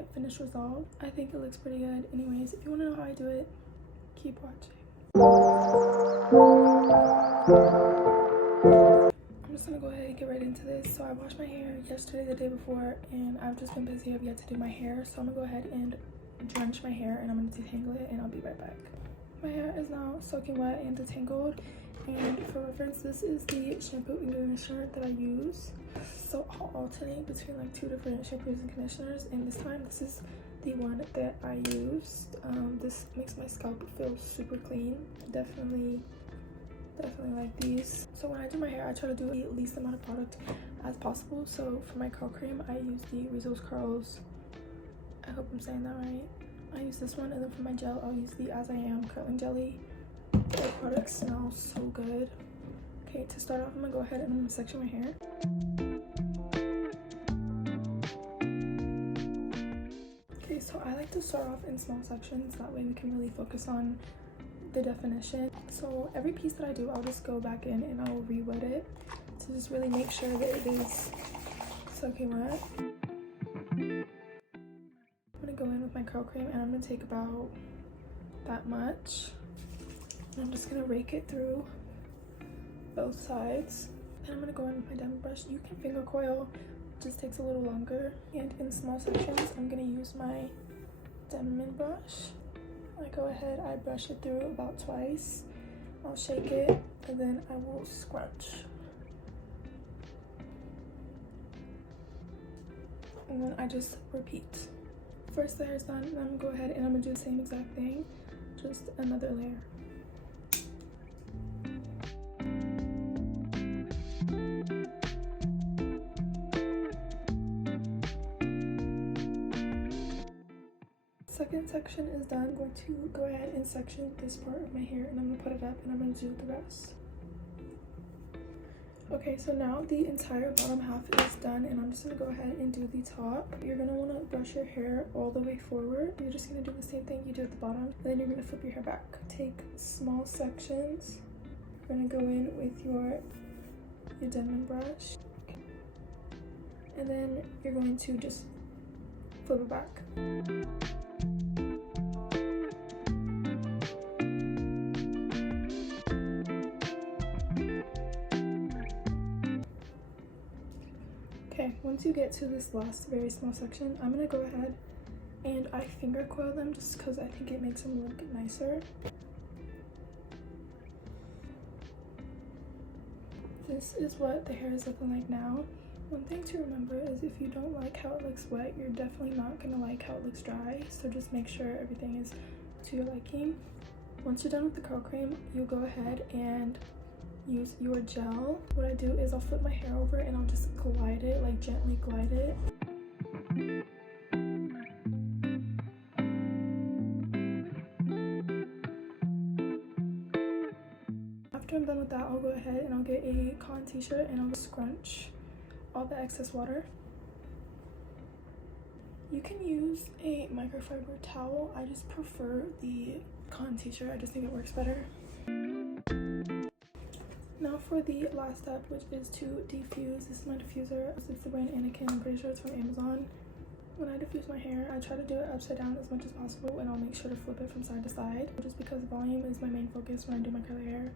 the finished result. I think it looks pretty good. Anyways, if you want to know how I do it, keep watching. I'm just gonna go ahead and get right into this. So I washed my hair yesterday, the day before, and I've just been busy. I've yet to do my hair, so I'm gonna go ahead and drench my hair and I'm gonna detangle it, and I'll be right back. My hair is now soaking wet and detangled, and for reference, this is the shampoo and conditioner that I use. So I'll alternate between like 2 different shampoos and conditioners, and this time this is the one that I used. This makes my scalp feel super clean. Definitely like these. So when I do my hair, I try to do the least amount of product as possible. So for my curl cream, I use the Rizzo's Curls, I hope I'm saying that right. I use this one, and then for my gel, I'll use the As I Am curling jelly. The product smells so good. Okay, to start off, I'm gonna go ahead and I'm gonna section my hair. Okay, so I like to start off in small sections, that way we can really focus on the definition. So every piece that I do, I'll just go back in and I'll re-wet it to just really make sure that it is soaking wet. I'm gonna go in with my curl cream, and I'm gonna take about that much, and I'm just gonna rake it through both sides. Then I'm gonna go in with my diamond brush. You can finger coil, it just takes a little longer. And in small sections, I'm gonna use my diamond brush. I go ahead, I brush it through about twice. I'll shake it, and then I will scrunch. And then I just repeat. First layer is done, and I'm gonna go ahead and I'm gonna do the same exact thing, just another layer. Second section is done. I'm going to go ahead and section this part of my hair, and I'm gonna put it up, and I'm gonna do the rest. Okay, so now the entire bottom half is done, and I'm just gonna go ahead and do the top. You're gonna want to brush your hair all the way forward. You're just gonna do the same thing you did at the bottom, and then you're gonna flip your hair back. Take small sections. You're gonna go in with your diamond brush, and then you're going to just flip it back. Okay, once you get to this last very small section, I'm gonna go ahead and I finger coil them just because I think it makes them look nicer. This is what the hair is looking like now. One thing to remember is if you don't like how it looks wet, you're definitely not gonna like how it looks dry. So just make sure everything is to your liking. Once you're done with the curl cream, you'll go ahead and use your gel. What I do is I'll flip my hair over and I'll just glide it, like gently glide it. After I'm done with that, I'll go ahead and I'll get a cotton t-shirt and I'll scrunch all the excess water. You can use a microfiber towel. I just prefer the cotton t-shirt. I just think it works better. Now for the last step, which is to defuse. This is my diffuser. It's the brand Anakin. I'm pretty sure it's from Amazon. When I diffuse my hair, I try to do it upside down as much as possible, and I'll make sure to flip it from side to side, just because volume is my main focus when I do my curly hair.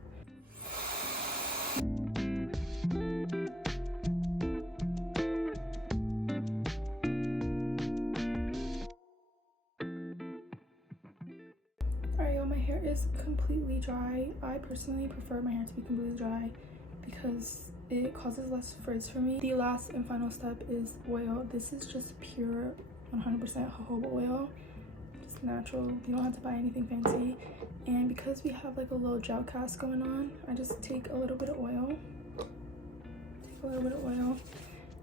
Alright, y'all, my hair is completely dry. I personally prefer my hair to be completely dry because it causes less frizz for me. The last and final step is oil. This is just pure 100% jojoba oil. Just natural. You don't have to buy anything fancy. And because we have like a little gel cast going on, I just take a little bit of oil.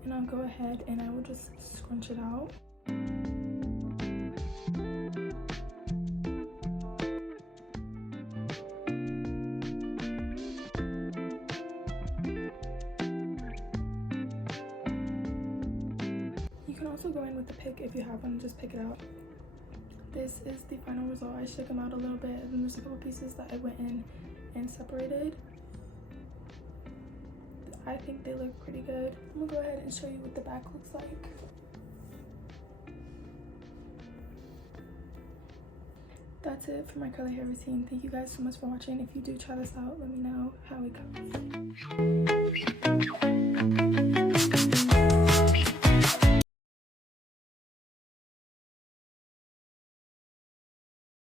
And I'll go ahead and I will just scrunch it out. You can also go in with the pick if you have one, just pick it out. This is the final result. I shook them out a little bit, and there's a couple pieces that I went in and separated. I think they look pretty good. I'm gonna go ahead and show you what the back looks like. that's it for my curly hair routine. Thank you guys so much for watching. If you do try this out, let me know how it goes.